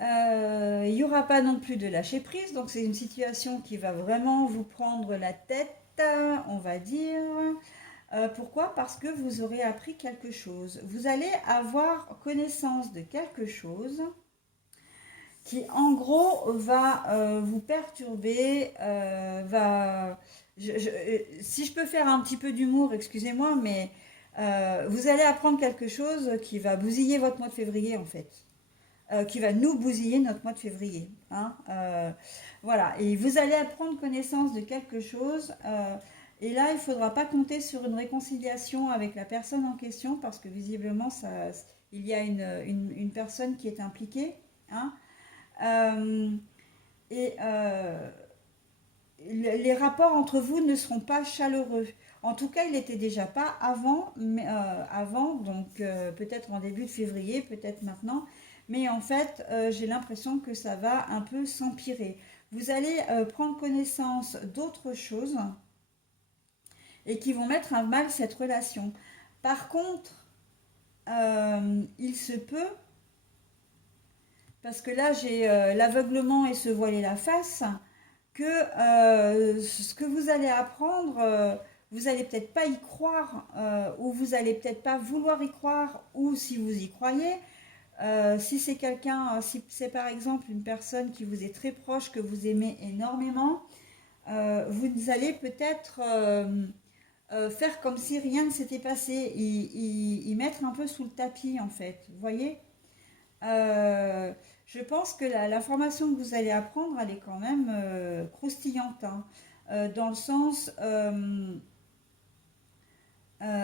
il n'y aura pas non plus de lâcher prise, donc c'est une situation qui va vraiment vous prendre la tête, on va dire. Pourquoi? Parce que vous aurez appris quelque chose. Vous allez avoir connaissance de quelque chose qui, en gros, va vous perturber, si je peux faire un petit peu d'humour, excusez-moi, mais vous allez apprendre quelque chose qui va bousiller votre mois de février, en fait, qui va nous bousiller notre mois de février, hein. Voilà, et vous allez prendre connaissance de quelque chose. Et là, il ne faudra pas compter sur une réconciliation avec la personne en question parce que visiblement, il y a une personne qui est impliquée, hein. Euh, et les rapports entre vous ne seront pas chaleureux. En tout cas, il n'était déjà pas avant, donc peut-être en début de février, peut-être maintenant. Mais en fait, j'ai l'impression que ça va un peu s'empirer. Vous allez prendre connaissance d'autres choses et qui vont mettre à mal cette relation. Par contre, il se peut, parce que là j'ai l'aveuglement et se voiler la face, que ce que vous allez apprendre, vous allez peut-être pas y croire, ou vous allez peut-être pas vouloir y croire, ou si vous y croyez, Si c'est quelqu'un, si c'est par exemple une personne qui vous est très proche, que vous aimez énormément, vous allez peut-être faire comme si rien ne s'était passé, y mettre un peu sous le tapis en fait, vous voyez? Euh, je pense que l'information que vous allez apprendre, elle est quand même croustillante, hein. Dans le sens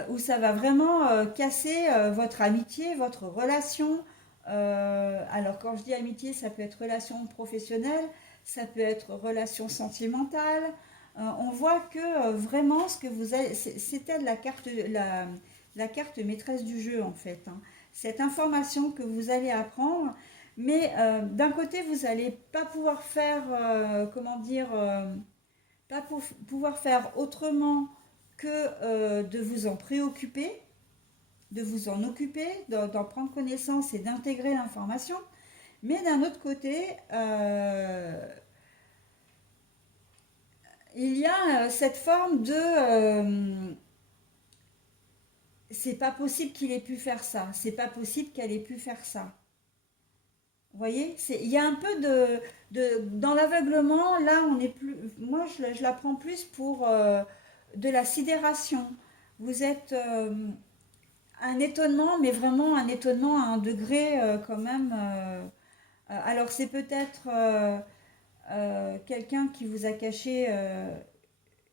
où ça va vraiment casser votre amitié, votre relation. Alors quand je dis amitié, ça peut être relation professionnelle, ça peut être relation sentimentale. On voit que vraiment ce que vous avez, c'était la carte maîtresse du jeu en fait, hein. Cette information que vous allez apprendre, mais d'un côté vous n'allez pas pouvoir faire, comment dire, pas pouvoir faire autrement que de vous en préoccuper, de vous en occuper, d'en prendre connaissance et d'intégrer l'information. Mais d'un autre côté, il y a cette forme de c'est pas possible qu'il ait pu faire ça, c'est pas possible qu'elle ait pu faire ça. Vous voyez, il y a un peu dans l'aveuglement, là on est plus, moi je la prends plus pour de la sidération. Vous êtes un étonnement, mais vraiment un étonnement à un degré quand même. Alors c'est peut-être quelqu'un qui vous a caché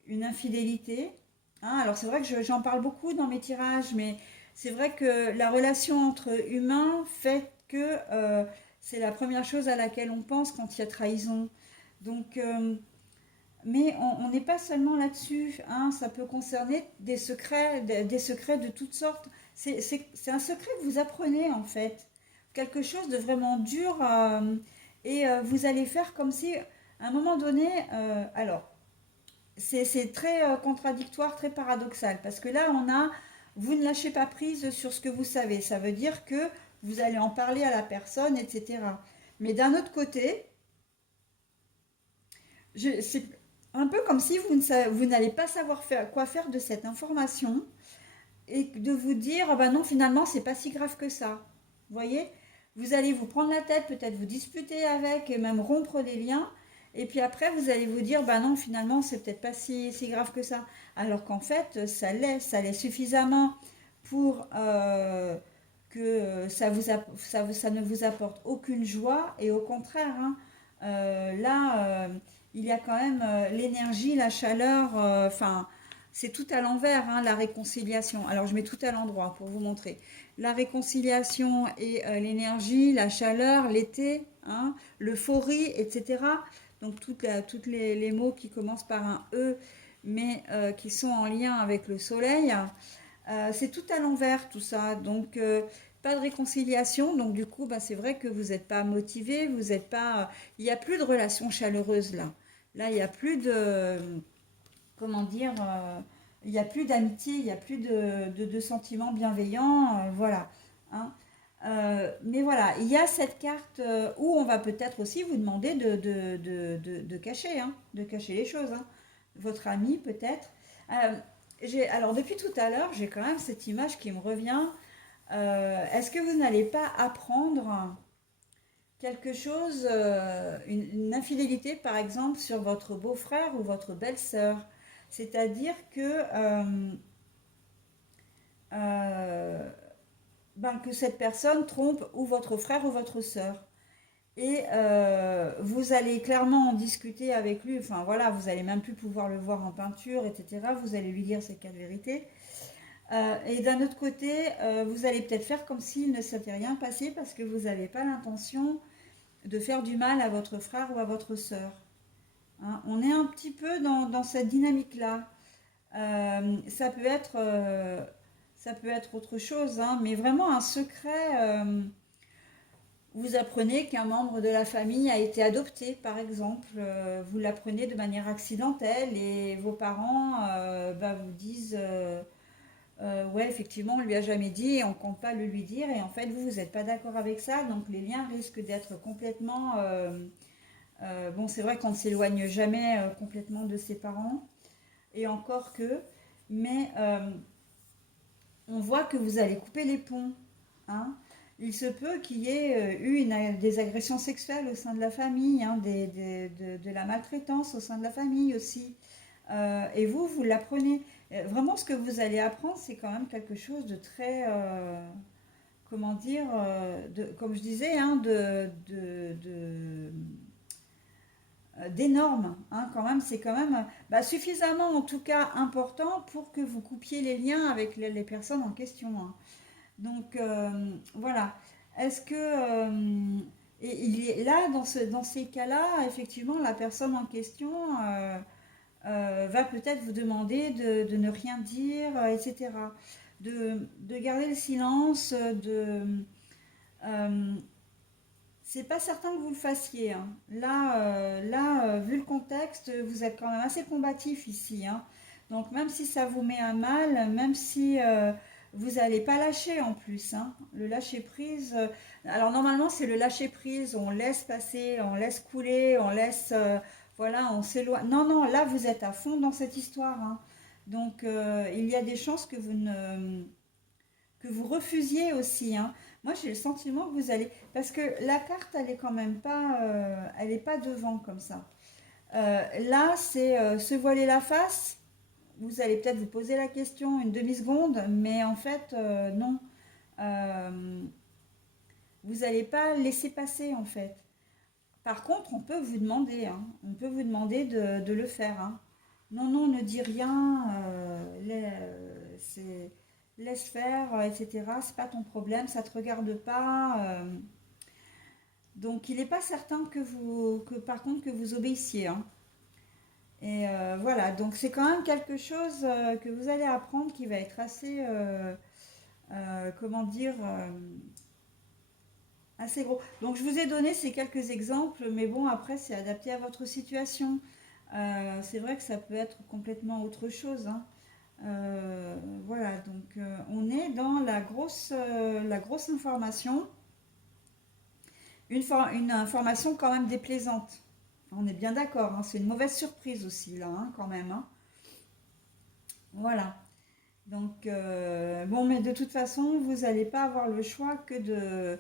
une infidélité, hein. Alors c'est vrai que j'en parle beaucoup dans mes tirages, mais c'est vrai que la relation entre humains fait que c'est la première chose à laquelle on pense quand il y a trahison. Donc, mais on n'est pas seulement là-dessus, hein. Ça peut concerner des secrets de toutes sortes. C'est un secret que vous apprenez en fait, quelque chose de vraiment dur, et vous allez faire comme si, à un moment donné, alors c'est très contradictoire, très paradoxal, parce que là, vous ne lâchez pas prise sur ce que vous savez. Ça veut dire que vous allez en parler à la personne, etc. Mais d'un autre côté, c'est un peu comme si vous n'allez pas savoir quoi faire de cette information et de vous dire, ah ben non, finalement, c'est pas si grave que ça. Vous voyez? Vous allez vous prendre la tête, peut-être vous disputer avec et même rompre des liens. Et puis après, vous allez vous dire, bah non, finalement, c'est peut-être pas si grave que ça. Alors qu'en fait, ça l'est suffisamment pour que ça ne vous apporte aucune joie. Et au contraire, hein, là, il y a quand même l'énergie, la chaleur, enfin, c'est tout à l'envers, hein, la réconciliation. Alors, je mets tout à l'endroit pour vous montrer. La réconciliation et l'énergie, la chaleur, l'été, hein, l'euphorie, etc. Donc, toutes les mots qui commencent par un E, mais qui sont en lien avec le soleil. C'est tout à l'envers, tout ça. Donc, pas de réconciliation. Donc, du coup, bah, c'est vrai que vous n'êtes pas motivé, vous n'êtes pas. Il n'y a plus de relation chaleureuse là. Là, il n'y a plus de, comment dire, il n'y a plus d'amitié, il n'y a plus de sentiments bienveillants, voilà, hein. Mais voilà, il y a cette carte où on va peut-être aussi vous demander de cacher, hein, de cacher les choses, hein. Votre ami peut-être. Euh, alors depuis tout à l'heure, j'ai quand même cette image qui me revient. Est-ce que vous n'allez pas apprendre quelque chose, une infidélité par exemple sur votre beau-frère ou votre belle-sœur? C'est-à-dire que, euh, ben, que cette personne trompe ou votre frère ou votre sœur. Et vous allez clairement en discuter avec lui, enfin voilà, vous allez même plus pouvoir le voir en peinture, etc. Vous allez lui dire ces quatre vérités. Et d'un autre côté, vous allez peut-être faire comme s'il ne s'était rien passé parce que vous n'avez pas l'intention de faire du mal à votre frère ou à votre sœur, hein. On est un petit peu dans cette dynamique-là. Ça peut être autre chose, hein, mais vraiment un secret. Vous apprenez qu'un membre de la famille a été adopté, par exemple. Vous l'apprenez de manière accidentelle et vos parents bah, vous disent ouais, effectivement, on ne lui a jamais dit et on ne compte pas le lui dire. Et en fait, vous n'êtes pas d'accord avec ça. Donc, les liens risquent d'être complètement. Bon, c'est vrai qu'on ne s'éloigne jamais complètement de ses parents. Et encore que. Mais on voit que vous allez couper les ponts, hein. il se peut qu'il y ait eu des agressions sexuelles au sein de la famille, hein, de la maltraitance au sein de la famille aussi. Et vous, vous l'apprenez. Vraiment, ce que vous allez apprendre, c'est quand même quelque chose de très, comment dire, comme je disais, hein, d'énorme, hein, quand même, c'est quand même bah, suffisamment en tout cas important pour que vous coupiez les liens avec les personnes en question, hein. Donc voilà. Est-ce que et il est là dans ces cas-là, effectivement, la personne en question va peut-être vous demander de ne rien dire, etc. De garder le silence, euh, c'est pas certain que vous le fassiez, hein. Vu le contexte, vous êtes quand même assez combatif ici, hein. Donc même si ça vous met à mal, même si vous n'allez pas lâcher en plus, hein. Le lâcher prise. Alors normalement c'est le lâcher prise, on laisse passer, on laisse couler, on laisse, voilà, on s'éloigne. Non, non, là vous êtes à fond dans cette histoire, hein. Donc il y a des chances que vous refusiez aussi, hein. Moi, j'ai le sentiment que vous allez... Parce que la carte, elle est quand même pas, elle est pas devant comme ça. Là, c'est se voiler la face. Vous allez peut-être vous poser la question une demi-seconde, mais en fait, non. Euh, vous n'allez pas laisser passer, en fait. Par contre, on peut vous demander, hein, on peut vous demander de le faire, hein. Non, non, ne dis rien, laisse faire, etc. C'est pas ton problème, ça te regarde pas. Donc, il n'est pas certain que par contre, que vous obéissiez, hein. Et voilà, donc c'est quand même quelque chose que vous allez apprendre qui va être assez, comment dire, assez gros. Donc, je vous ai donné ces quelques exemples, mais bon, après, c'est adapté à votre situation. C'est vrai que ça peut être complètement autre chose, hein. Voilà, donc on est dans la grosse information, une information quand même déplaisante. On est bien d'accord, hein, c'est une mauvaise surprise aussi là, hein, quand même, hein. Voilà. Donc bon, mais de toute façon, vous n'allez pas avoir le choix que de,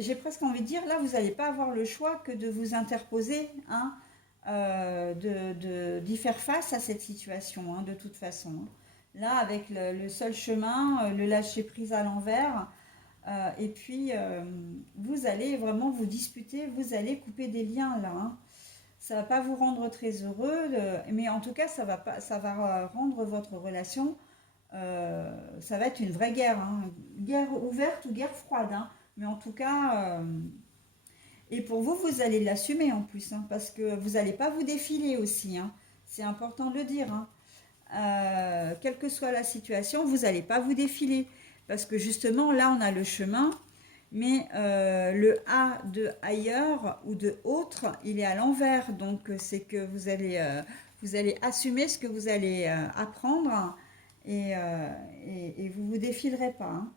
j'ai presque envie de dire, là, vous n'allez pas avoir le choix que de vous interposer, hein, d'y faire face à cette situation, hein, de toute façon, hein. Là, avec le seul chemin, le lâcher prise à l'envers, et puis vous allez vraiment vous disputer, vous allez couper des liens là, hein. Ça va pas vous rendre très heureux, mais en tout cas, ça va pas, ça va rendre votre relation, ça va être une vraie guerre, hein. Guerre ouverte ou guerre froide, hein. Mais en tout cas, et pour vous, vous allez l'assumer en plus, hein, parce que vous n'allez pas vous défiler aussi, hein. C'est important de le dire, hein. Quelle que soit la situation, vous n'allez pas vous défiler. Parce que justement, là, on a le chemin, mais le A de ailleurs ou de autre, il est à l'envers. Donc, c'est que vous allez assumer ce que vous allez apprendre et, et vous ne vous défilerez pas, hein.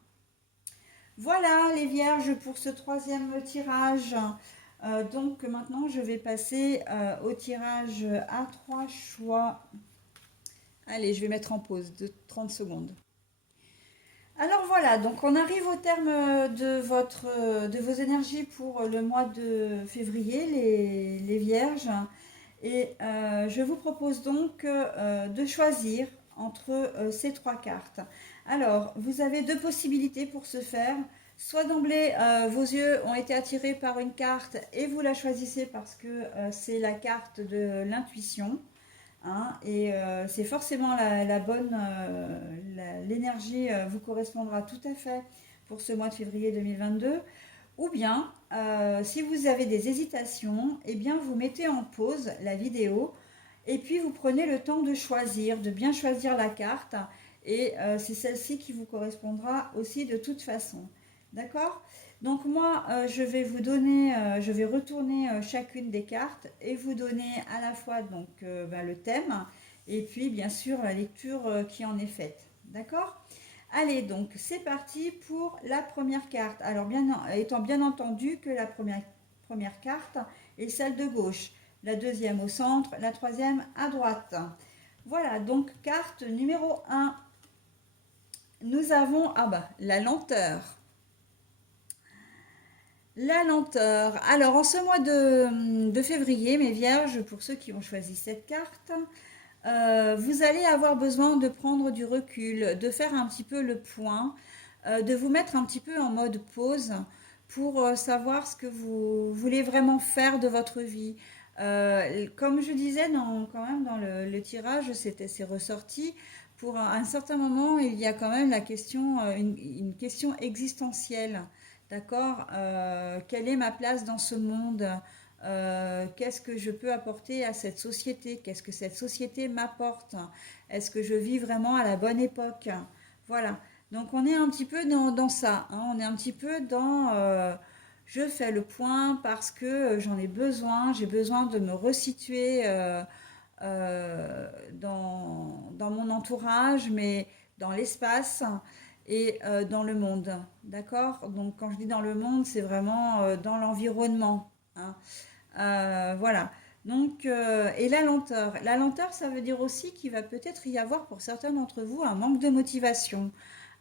Voilà les vierges pour ce troisième tirage. Donc maintenant, je vais passer au tirage à trois choix. Allez, je vais mettre en pause de 30 secondes. Alors voilà, donc on arrive au terme de vos énergies pour le mois de février, les vierges. Et je vous propose donc de choisir entre ces trois cartes. Alors, vous avez deux possibilités pour ce faire. Soit d'emblée, vos yeux ont été attirés par une carte et vous la choisissez parce que c'est la carte de l'intuition, hein, et c'est forcément la bonne, l'énergie vous correspondra tout à fait pour ce mois de février 2022. Ou bien, si vous avez des hésitations, eh bien vous mettez en pause la vidéo et puis vous prenez le temps de choisir, de bien choisir la carte. Et c'est celle-ci qui vous correspondra aussi de toute façon. D'accord? Donc moi, je vais vous donner, je vais retourner chacune des cartes et vous donner à la fois donc, le thème et puis bien sûr la lecture qui en est faite. D'accord? Allez, donc c'est parti pour la première carte. Alors, étant bien entendu que la première carte est celle de gauche, la deuxième au centre, la troisième à droite. Voilà, donc carte numéro 1. Nous avons la lenteur. La lenteur. Alors, en ce mois de février, mes vierges, pour ceux qui ont choisi cette carte, vous allez avoir besoin de prendre du recul, de faire un petit peu le point, de vous mettre un petit peu en mode pause pour savoir ce que vous voulez vraiment faire de votre vie. Comme je disais quand même dans le tirage, c'est ressorti. Pour un certain moment, il y a quand même la question, une question existentielle. D'accord? Quelle est ma place dans ce monde? Qu'est-ce que je peux apporter à cette société? Qu'est-ce que cette société m'apporte? Est-ce que je vis vraiment à la bonne époque? Voilà. Donc on est un petit peu dans ça, hein. On est un petit peu dans je fais le point parce que j'en ai besoin, j'ai besoin de me resituer dans mon entourage, mais dans l'espace et dans le monde. D'accord? Donc quand je dis dans le monde, c'est vraiment dans l'environnement, hein. Voilà. Donc, et la lenteur. La lenteur, ça veut dire aussi qu'il va peut-être y avoir pour certains d'entre vous un manque de motivation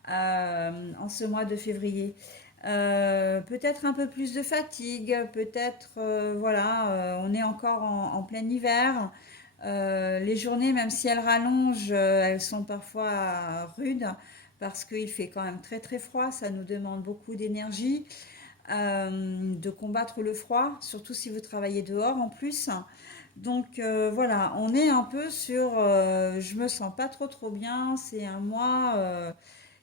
en ce mois de février. Peut-être un peu plus de fatigue, peut-être, voilà, on est encore en plein hiver. Les journées, même si elles rallongent, elles sont parfois rudes parce qu'il fait quand même très très froid. Ça nous demande beaucoup d'énergie de combattre le froid, surtout si vous travaillez dehors en plus. Donc voilà, on est un peu sur je me sens pas trop bien. C'est un mois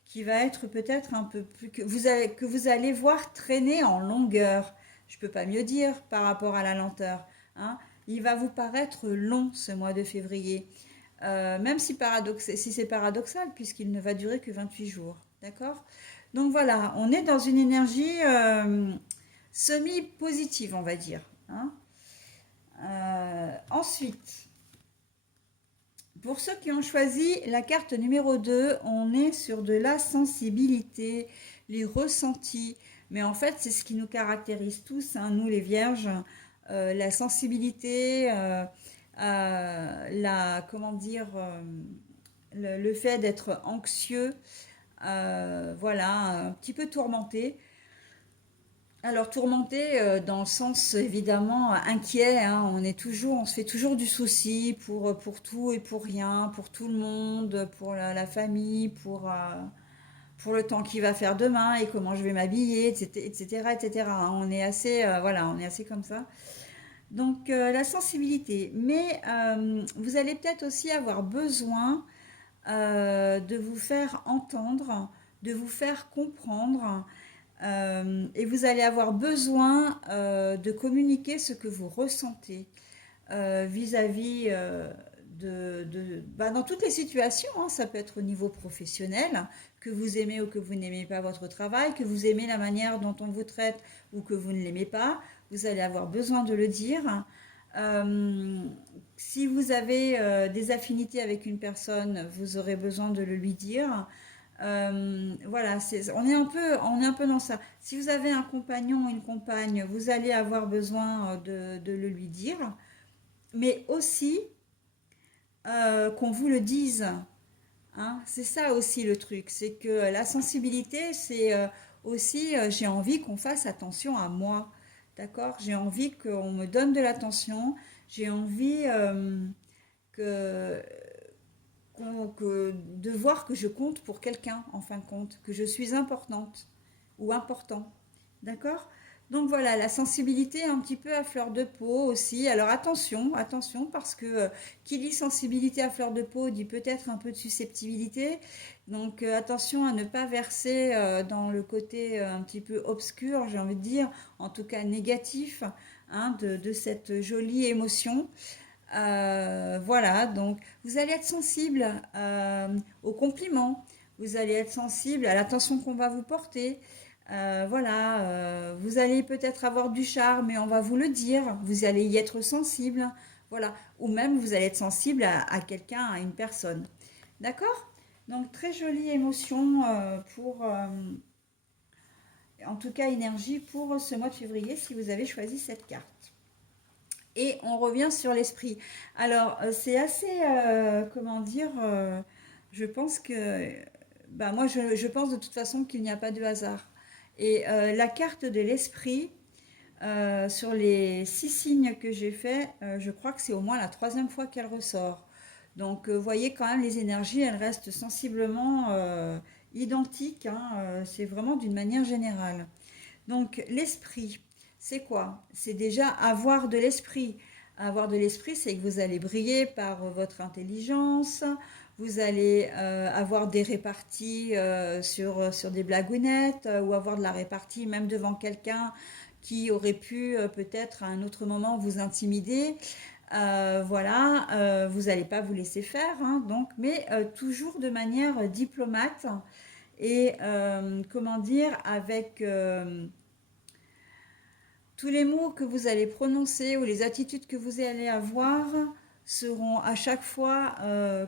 qui va être peut-être un peu plus que vous allez voir traîner en longueur. Je peux pas mieux dire par rapport à la lenteur, hein. Il va vous paraître long ce mois de février, même si c'est paradoxal puisqu'il ne va durer que 28 jours. D'accord? Donc voilà, on est dans une énergie semi-positive, on va dire, hein. Ensuite, pour ceux qui ont choisi la carte numéro 2, on est sur de la sensibilité, les ressentis. Mais en fait, c'est ce qui nous caractérise tous, hein, nous les vierges. La sensibilité, comment dire, le fait d'être anxieux, voilà, un petit peu tourmenté. Alors tourmenté dans le sens évidemment inquiet, hein. On se fait toujours du souci pour tout et pour rien, pour tout le monde, pour la famille, pour le temps qu'il va faire demain et comment je vais m'habiller, etc., etc., hein. On est assez, voilà, on est assez comme ça. Donc la sensibilité, mais vous allez peut-être aussi avoir besoin de vous faire entendre, de vous faire comprendre et vous allez avoir besoin de communiquer ce que vous ressentez vis-à-vis dans toutes les situations, hein. Ça peut être au niveau professionnel, que vous aimez ou que vous n'aimez pas votre travail, que vous aimez la manière dont on vous traite ou que vous ne l'aimez pas. Vous allez avoir besoin de le dire. Euh, Si vous avez des affinités avec une personne, vous aurez besoin de le lui dire. Voilà, on est un peu dans ça. Si vous avez un compagnon ou une compagne, vous allez avoir besoin de le lui dire, mais aussi qu'on vous le dise, hein. C'est ça aussi le truc, c'est que la sensibilité, c'est aussi, j'ai envie qu'on fasse attention à moi, d'accord? J'ai envie qu'on me donne de l'attention, j'ai envie que de voir que je compte pour quelqu'un, en fin de compte, que je suis importante ou important. D'accord? Donc voilà, la sensibilité un petit peu à fleur de peau aussi. Alors attention, attention, parce que qui dit sensibilité à fleur de peau dit peut-être un peu de susceptibilité. Donc attention à ne pas verser dans le côté un petit peu obscur, j'ai envie de dire, en tout cas négatif, hein, de cette jolie émotion. Voilà, donc vous allez être sensible aux compliments, vous allez être sensible à l'attention qu'on va vous porter. Voilà, vous allez peut-être avoir du charme, mais on va vous le dire, vous allez y être sensible. Voilà, ou même vous allez être sensible à quelqu'un, à une personne. D'accord? Donc très jolie émotion en tout cas énergie pour ce mois de février si vous avez choisi cette carte. Et on revient sur l'esprit. Alors, c'est assez, comment dire, je pense que, bah, moi, je pense de toute façon qu'il n'y a pas de hasard. Et la carte de l'esprit, Sur les 6 signes que j'ai fait, je crois que c'est au moins la troisième fois qu'elle ressort. Donc, vous voyez quand même, les énergies, elles restent sensiblement identiques, hein, c'est vraiment d'une manière générale. Donc, l'esprit, c'est quoi? C'est déjà avoir de l'esprit. Avoir de l'esprit, c'est que vous allez briller par votre intelligence, vous allez avoir des réparties sur des blagounettes ou avoir de la répartie même devant quelqu'un qui aurait pu peut-être à un autre moment vous intimider. Voilà, vous n'allez pas vous laisser faire, hein, donc, mais toujours de manière diplomate et comment dire, avec tous les mots que vous allez prononcer ou les attitudes que vous allez avoir seront à chaque fois,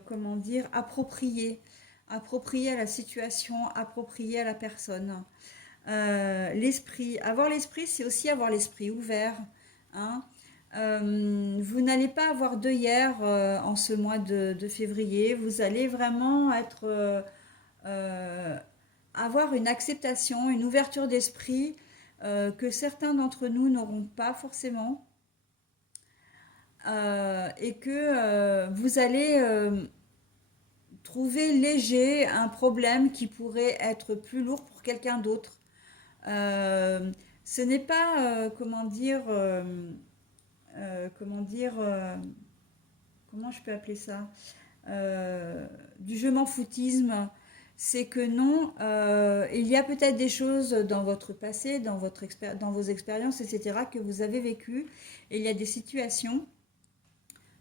comment dire, appropriés, appropriés à la situation, appropriés à la personne. L'esprit, avoir l'esprit, c'est aussi avoir l'esprit ouvert, hein. Vous n'allez pas avoir d'œillères en ce mois de février. Vous allez vraiment être, euh, avoir une acceptation, une ouverture d'esprit que certains d'entre nous n'auront pas forcément. Et que vous allez trouver léger un problème qui pourrait être plus lourd pour quelqu'un d'autre. Euh, Ce n'est pas, comment dire, comment je peux appeler ça, du je m'en foutisme. C'est que non, il y a peut-être des choses dans votre passé, dans vos expériences, etc., que vous avez vécues. Et il y a des situations,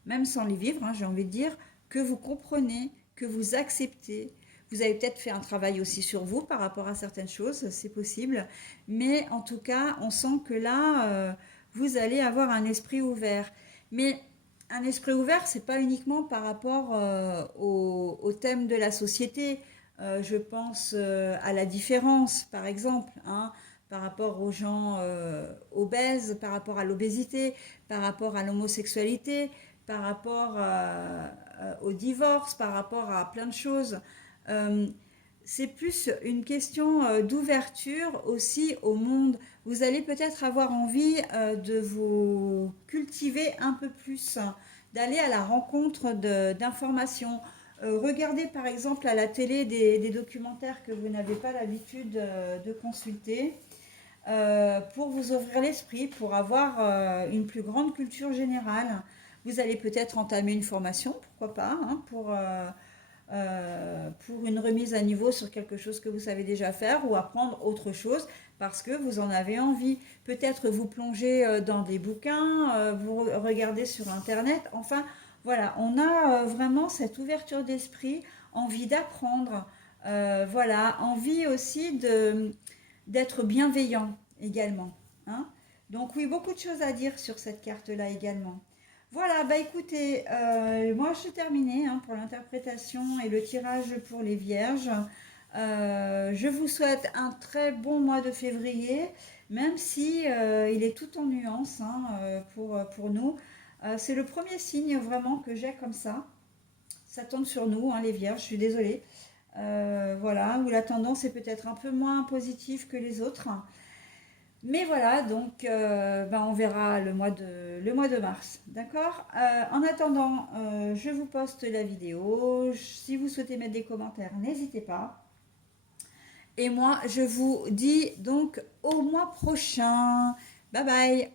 même sans les vivre, hein, j'ai envie de dire, que vous comprenez, que vous acceptez. Vous avez peut-être fait un travail aussi sur vous par rapport à certaines choses, c'est possible. Mais en tout cas, on sent que là, vous allez avoir un esprit ouvert. Mais un esprit ouvert, c'est pas uniquement par rapport au thème de la société. Je pense à la différence, par exemple, hein, par rapport aux gens obèses, par rapport à l'obésité, par rapport à l'homosexualité, par rapport au divorce, par rapport à plein de choses. Euh, c'est plus une question d'ouverture aussi au monde. Vous allez peut-être avoir envie de vous cultiver un peu plus, hein, d'aller à la rencontre d'informations. Regardez par exemple à la télé des documentaires que vous n'avez pas l'habitude de consulter pour vous ouvrir l'esprit, pour avoir une plus grande culture générale. Vous allez peut-être entamer une formation, pourquoi pas, hein, pour une remise à niveau sur quelque chose que vous savez déjà faire ou apprendre autre chose parce que vous en avez envie. Peut-être vous plonger dans des bouquins, vous regardez sur Internet. Enfin, voilà, on a vraiment cette ouverture d'esprit, envie d'apprendre, voilà, envie aussi d'être bienveillant également, hein. Donc oui, beaucoup de choses à dire sur cette carte-là également. Voilà, bah écoutez, moi je suis terminée, hein, pour l'interprétation et le tirage pour les vierges. Je vous souhaite un très bon mois de février, même si il est tout en nuances, hein, pour nous. C'est le premier signe vraiment que j'ai comme ça. Ça tombe sur nous, hein, les vierges, je suis désolée. Voilà, où la tendance est peut-être un peu moins positive que les autres. Mais voilà, donc ben, on verra le mois de mars. D'accord. En attendant, je vous poste la vidéo. Si vous souhaitez mettre des commentaires, n'hésitez pas. Et moi, je vous dis donc au mois prochain. Bye bye.